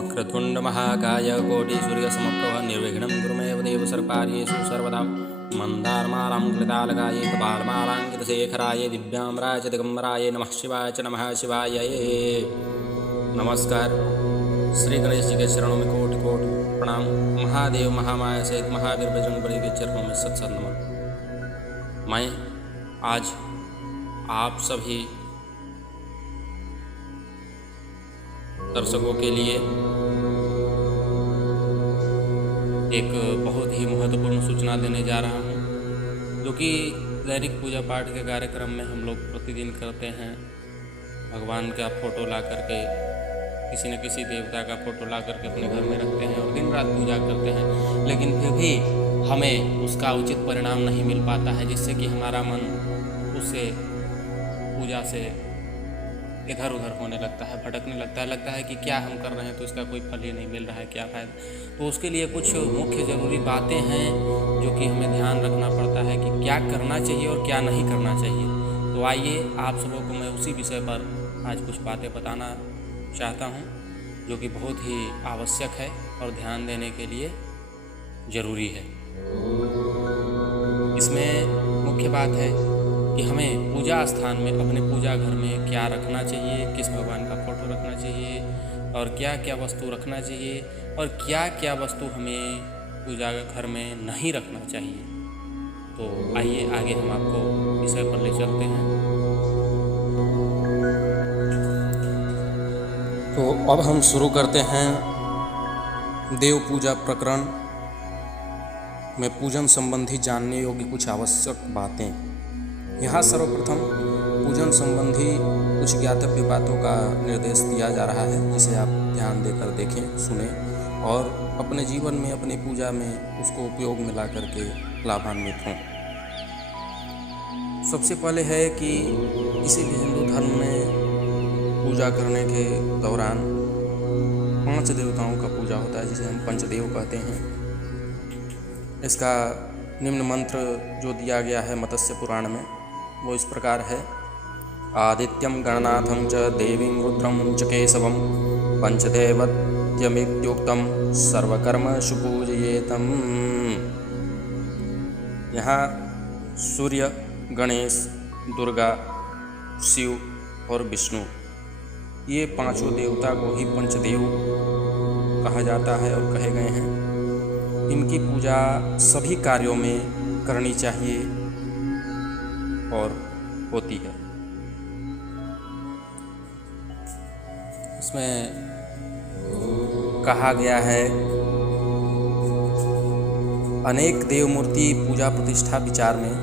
वक्रतुंड महाकाय कोटिसूर्यसमप्रभ निर्विघ्नं कुरु मे देव सर्वकार्येषु सर्वदा मन्दारमालां कृतालकाय कपालमालाङ्कितशेखराय दिव्याम्राय च दिगम्बराय नमः शिवाय च नमः शिवाय। नमस्कार। श्री गणेश जी के चरणों में कोटि कोटि प्रणाम। महादेव महामाया सहित महावीर बजरंगबली के चरणों में सत सत नमन। मैं आज आप सभी दर्शकों के लिए एक बहुत ही महत्वपूर्ण सूचना देने जा रहा हूँ, जो कि दैनिक पूजा पाठ के कार्यक्रम में हम लोग प्रतिदिन करते हैं। भगवान का फोटो ला करके, किसी न किसी देवता का फोटो ला करके अपने घर में रखते हैं और दिन रात पूजा करते हैं, लेकिन फिर भी हमें उसका उचित परिणाम नहीं मिल पाता है, जिससे कि हमारा मन उससे पूजा से इधर उधर होने लगता है, भटकने लगता है कि क्या हम कर रहे हैं तो इसका कोई फल ही नहीं मिल रहा है, क्या फ़ायदा। तो उसके लिए कुछ मुख्य ज़रूरी बातें हैं जो कि हमें ध्यान रखना पड़ता है कि क्या करना चाहिए और क्या नहीं करना चाहिए। तो आइए आप सबों को मैं उसी विषय पर आज कुछ बातें बताना चाहता हूँ, जो कि बहुत ही आवश्यक है और ध्यान देने के लिए ज़रूरी है। इसमें मुख्य बात है कि हमें पूजा स्थान में, अपने पूजा घर में क्या रखना चाहिए, किस भगवान का फोटो रखना चाहिए और क्या क्या वस्तु रखना चाहिए और क्या क्या वस्तु हमें पूजा घर में नहीं रखना चाहिए। तो आइए आगे हम आपको विषय पर ले चलते हैं। तो अब हम शुरू करते हैं देव पूजा प्रकरण में पूजन संबंधी जानने योग्य कुछ आवश्यक बातें। यहाँ सर्वप्रथम पूजन संबंधी कुछ ज्ञातव्य बातों का निर्देश दिया जा रहा है, जिसे आप ध्यान देकर देखें, सुनें और अपने जीवन में, अपनी पूजा में उसको उपयोग में ला करके लाभान्वित हों। सबसे पहले है कि किसी भी हिंदू धर्म में पूजा करने के दौरान 5 देवताओं का पूजा होता है, जिसे हम पंचदेव कहते हैं। इसका निम्न मंत्र जो दिया गया है मत्स्य पुराण में, वो इस प्रकार है। आदित्यं गणनाथं च देवीं रुद्रं च केशवं पंचदेवत्यमित्युक्तं सर्वकर्मसु पूजयेतम्। यहाँ सूर्य, गणेश, दुर्गा, शिव और विष्णु, ये 5 देवता को ही पंचदेव कहा जाता है और कहे गए हैं। इनकी पूजा सभी कार्यों में करनी चाहिए और होती है। इसमें कहा गया है, अनेक देव मूर्ति पूजा प्रतिष्ठा विचार में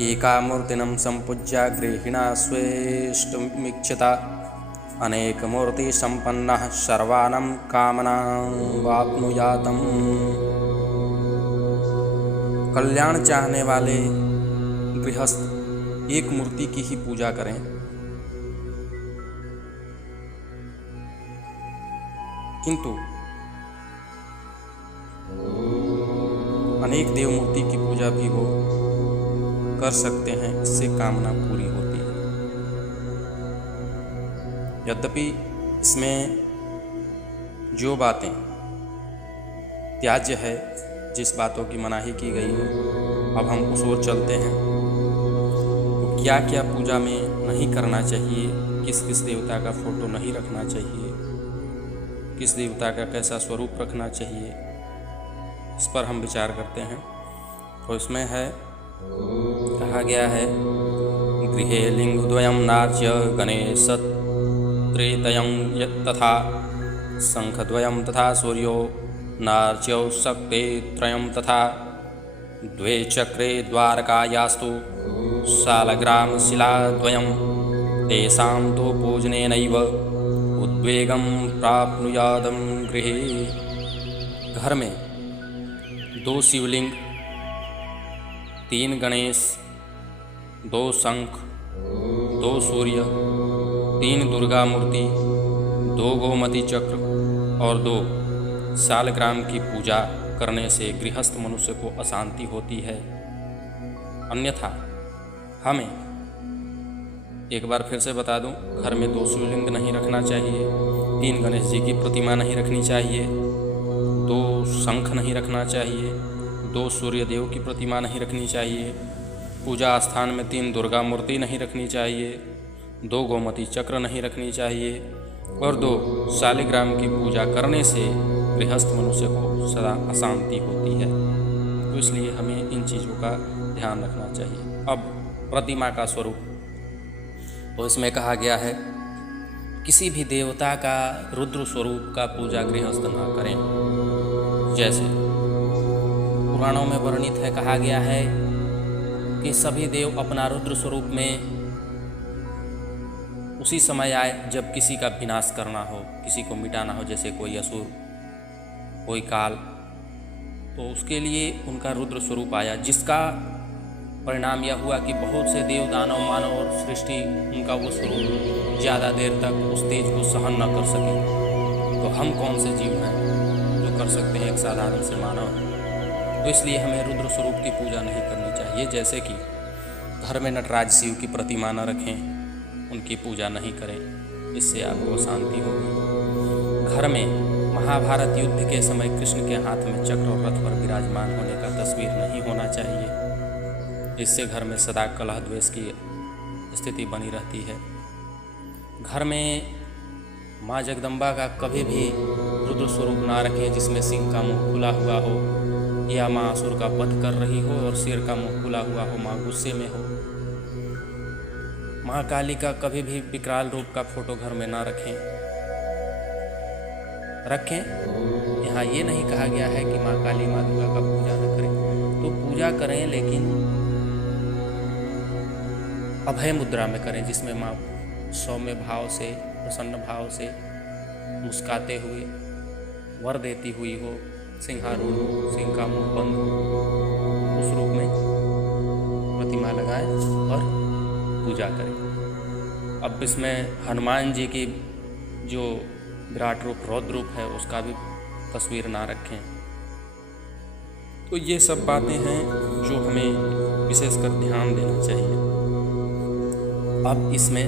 एका मूर्तिनं संपूज्य गृहिणा स्वेष्टमीक्षता अनेक मूर्ति संपन्नः सर्वानां कामनां वाप्नुयातम्। कल्याण चाहने वाले गृहस्थ एक मूर्ति की ही पूजा करें, किंतु अनेक देव मूर्ति की पूजा भी वो कर सकते हैं, इससे कामना पूरी होती है। यद्यपि इसमें जो बातें त्याज्य है, जिस बातों की मनाही की गई है, अब हम उस ओर चलते हैं। तो क्या क्या पूजा में नहीं करना चाहिए, किस किस देवता का फोटो नहीं रखना चाहिए, किस देवता का कैसा स्वरूप रखना चाहिए, इस पर हम विचार करते हैं। तो इसमें है, कहा गया है, गृहे लिंगद्वयं नार्च्य गणेशत्रेतयं तथा शंखद्वयं तथा सूर्यो नार्च्यौ शक्ते त्रयं तथा द्वे चक्रे द्वारकायास्तु शालग्रामशिलाद्वयं तेषां तो पूजनेनैव उद्वेगं प्राप्नुयादं गृहे। घर में 2 शिवलिंग, 3 गणेश, 2 शंख, 2 सूर्य, 3 दुर्गा मूर्ति, 2 गोमती चक्र और 2 शालग्राम की पूजा करने से गृहस्थ मनुष्य को अशांति होती है। अन्यथा हमें एक बार फिर से बता दूं, घर में 2 शिवलिंग नहीं रखना चाहिए, 3 गणेश जी की प्रतिमा नहीं रखनी चाहिए, 2 शंख नहीं रखना चाहिए, 2 सूर्यदेव की प्रतिमा नहीं रखनी चाहिए, पूजा स्थान में 3 दुर्गा मूर्ति नहीं रखनी चाहिए, 2 गोमती चक्र नहीं रखनी चाहिए और 2 शालिग्राम की पूजा करने से गृहस्थ मनुष्य को सदा अशांति होती है। तो इसलिए हमें इन चीज़ों का ध्यान रखना चाहिए। अब प्रतिमा का स्वरूप, तो इसमें कहा गया है किसी भी देवता का रुद्र स्वरूप का पूजा गृहस्थ न करें। जैसे पुराणों में वर्णित है, कहा गया है कि सभी देव अपना रुद्र स्वरूप में उसी समय आए जब किसी का विनाश करना हो, किसी को मिटाना हो, जैसे कोई असुर, कोई काल, तो उसके लिए उनका रुद्र स्वरूप आया, जिसका परिणाम यह हुआ कि बहुत से देव, दानव, मानव और सृष्टि उनका वो स्वरूप ज़्यादा देर तक उस तेज को सहन न कर सके। तो हम कौन से जीव हैं जो कर सकते हैं, एक साधारण से मानव। तो इसलिए हमें रुद्र स्वरूप की पूजा नहीं करनी चाहिए। जैसे कि घर में नटराज शिव की प्रतिमा न रखें, उनकी पूजा नहीं करें, इससे आपको शांति होगी। घर में महाभारत युद्ध के समय कृष्ण के हाथ में चक्र और रथ पर विराजमान होने का तस्वीर नहीं होना चाहिए, इससे घर में सदा कलह द्वेष की स्थिति बनी रहती है। घर में माँ जगदम्बा का कभी भी रुद्र स्वरूप ना रखें जिसमें सिंह का मुंह खुला हुआ हो, या माँ असुर का वध कर रही हो और शेर का मुंह खुला हुआ हो, माँ गुस्से में हो। माँ काली का कभी भी विकराल रूप का फोटो घर में ना रखें। यहाँ ये नहीं कहा गया है कि माँ काली, माँ दुर्गा का पूजा न करें, तो पूजा करें लेकिन अभय मुद्रा में करें, जिसमें माँ सौम्य भाव से, प्रसन्न भाव से, मुस्काते हुए वर देती हुई हो, सिंहारूढ़ हो, सिंह का मुंह बंद हो, उस रूप में प्रतिमा लगाएं और पूजा करें। अब इसमें हनुमान जी की जो विराट रूप, रौद्र रूप है, उसका भी तस्वीर ना रखें। तो ये सब बातें हैं जो हमें विशेषकर ध्यान देना चाहिए। अब इसमें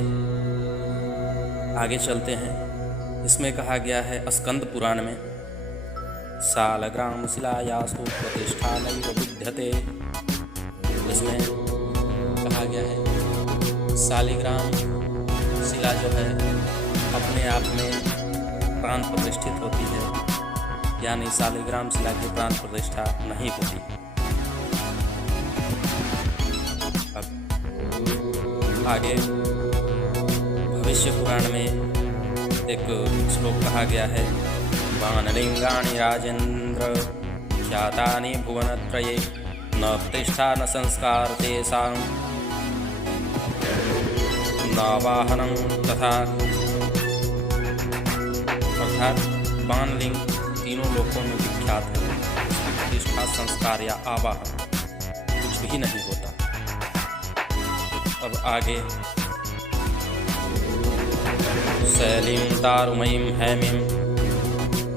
आगे चलते हैं। इसमें कहा गया है स्कंद पुराण में, शालग्राम शिलायास्तु प्रतिष्ठानैव विद्यते। इसमें कहा गया है शालिग्राम शिला जो है अपने आप में प्राण प्रतिष्ठित होती है, यानी शालिग्राम शिला की प्राण प्रतिष्ठा नहीं होती। अब आगे भविष्य पुराण में एक श्लोक कहा गया है, वानलिंगानि राजेन्द्र ख्यातानि भुवनत्रये न प्रतिष्ठा न संस्कार तेषां न वाहनं तथा। अर्थात वानलिंग तीनों लोकों में विख्यात है, प्रतिष्ठा, संस्कार या आवाहन कुछ भी नहीं होता। अब आगे शैलीं तारुमयीं हैमीं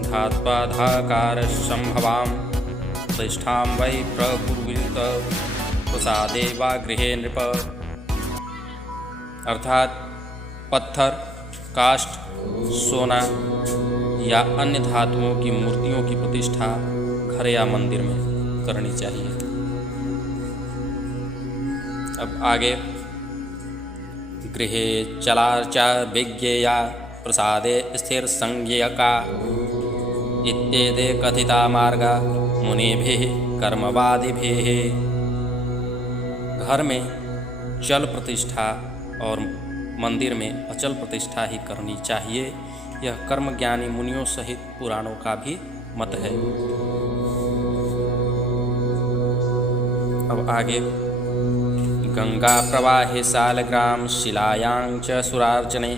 धात्वा धाकार संभवां प्रतिष्ठां वै प्रकुर्वीत प्रसादे वा गृहे नृप। अर्थात पत्थर, काष्ठ, सोना या अन्य धातुओं की मूर्तियों की प्रतिष्ठा घर या मंदिर में करनी चाहिए। अब आगे गृहे चलार्चा विज्ञेया प्रसादे स्थिर संज्ञका इत्येते कथिता मार्गा मुनिभिः कर्मवादिभिः। घर में चल प्रतिष्ठा और मंदिर में अचल प्रतिष्ठा ही करनी चाहिए, यह कर्म ज्ञानी मुनियों सहित पुराणों का भी मत है। अब आगे गंगा प्रवाहे शालग्राम शिलायां च सुरार्चने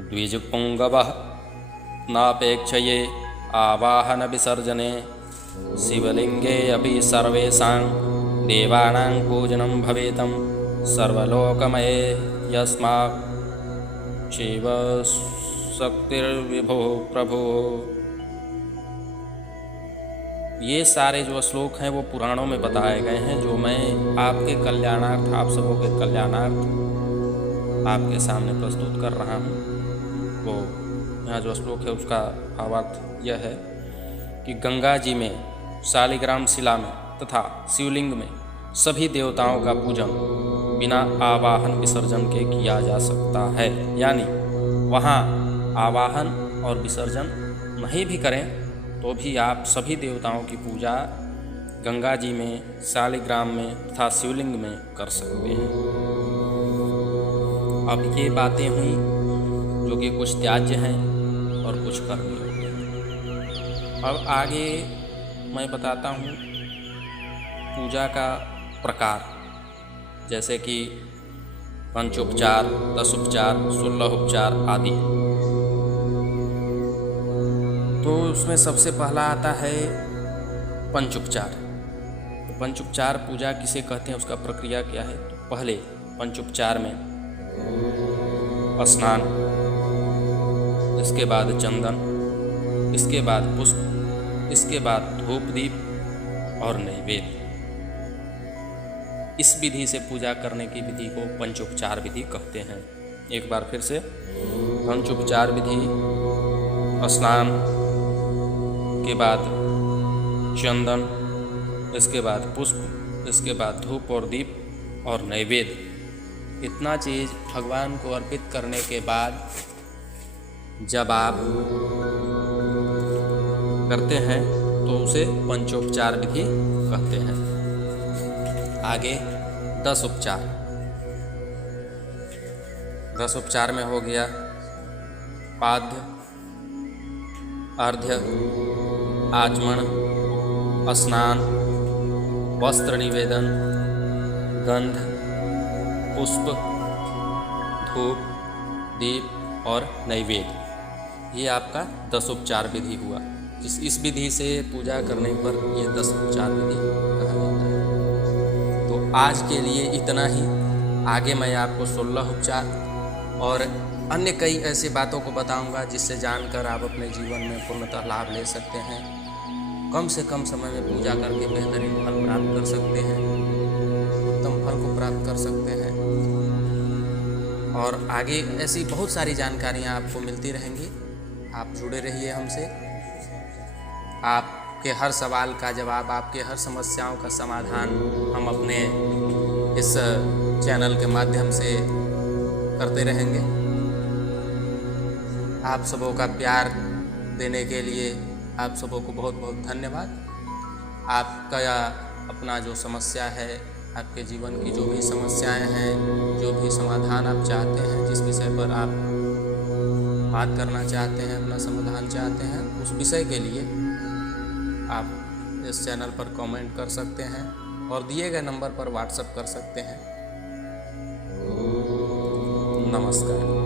द्विजपुंगवः नापेक्षये आवाहन विसर्जने शिवलिंगे अपि सर्वेषां देवानां पूजनं भवेतं सर्वलोकमये यस्मात् शिव शक्तिर्विभो प्रभो। ये सारे जो श्लोक हैं वो पुराणों में बताए गए हैं, जो मैं आपके कल्याणार्थ, आप सबों के कल्याणार्थ आपके सामने प्रस्तुत कर रहा हूँ। वो यहाँ जो श्लोक है उसका भावार्थ यह है कि गंगा जी में, शालिग्राम शिला में तथा शिवलिंग में सभी देवताओं का पूजन बिना आवाहन विसर्जन के किया जा सकता है। यानी वहाँ आवाहन और विसर्जन नहीं भी करें तो भी आप सभी देवताओं की पूजा गंगा जी में, शालिग्राम में तथा शिवलिंग में कर सकते हैं। अब ये बातें हुई जो कि कुछ त्याज्य हैं और कुछ कर्मयोग हैं। अब आगे मैं बताता हूँ पूजा का प्रकार, जैसे कि पंचोपचार, 10 उपचार, 16 उपचार आदि। तो उसमें सबसे पहला आता है पंचोपचार। तो पंचोपचार पूजा किसे कहते हैं, उसका प्रक्रिया क्या है। तो पहले पंचोपचार में स्नान, इसके बाद चंदन, इसके बाद पुष्प, इसके बाद धूप दीप और नैवेद्य। इस विधि से पूजा करने की विधि को पंचोपचार विधि कहते हैं। एक बार फिर से, पंचोपचार विधि: स्नान के बाद चंदन, इसके बाद पुष्प, इसके बाद धूप और दीप और नैवेद्य। इतना चीज़ भगवान को अर्पित करने के बाद जब आप करते हैं तो उसे पंचोपचार विधि कहते हैं। आगे 10 उपचार। 10 उपचार में हो गया पाद्य, अर्घ्य, आचमन, स्नान, वस्त्र निवेदन, गंध, पुष्प, धूप, दीप और नैवेद्य। ये आपका 10 उपचार विधि हुआ। इस विधि से पूजा करने पर ये 10 उपचार विधि कहा जाता है। तो आज के लिए इतना ही। आगे मैं आपको 16 उपचार और अन्य कई ऐसी बातों को बताऊंगा जिससे जानकर आप अपने जीवन में पूर्णतः लाभ ले सकते हैं। कम से कम समय में पूजा करके बेहतरीन फल प्राप्त कर सकते हैं, उत्तम फल को प्राप्त कर सकते हैं। और आगे ऐसी बहुत सारी जानकारियाँ आपको मिलती रहेंगी। आप जुड़े रहिए हमसे। आपके हर सवाल का जवाब, आपके हर समस्याओं का समाधान हम अपने इस चैनल के माध्यम से करते रहेंगे। आप सबों का प्यार देने के लिए आप सबों को बहुत बहुत धन्यवाद। आपका अपना जो समस्या है, आपके जीवन की जो भी समस्याएं हैं, जो भी समाधान आप चाहते हैं, जिस विषय पर आप बात करना चाहते हैं, अपना समाधान चाहते हैं, उस विषय के लिए आप इस चैनल पर कमेंट कर सकते हैं और दिए गए नंबर पर व्हाट्सएप कर सकते हैं। नमस्कार।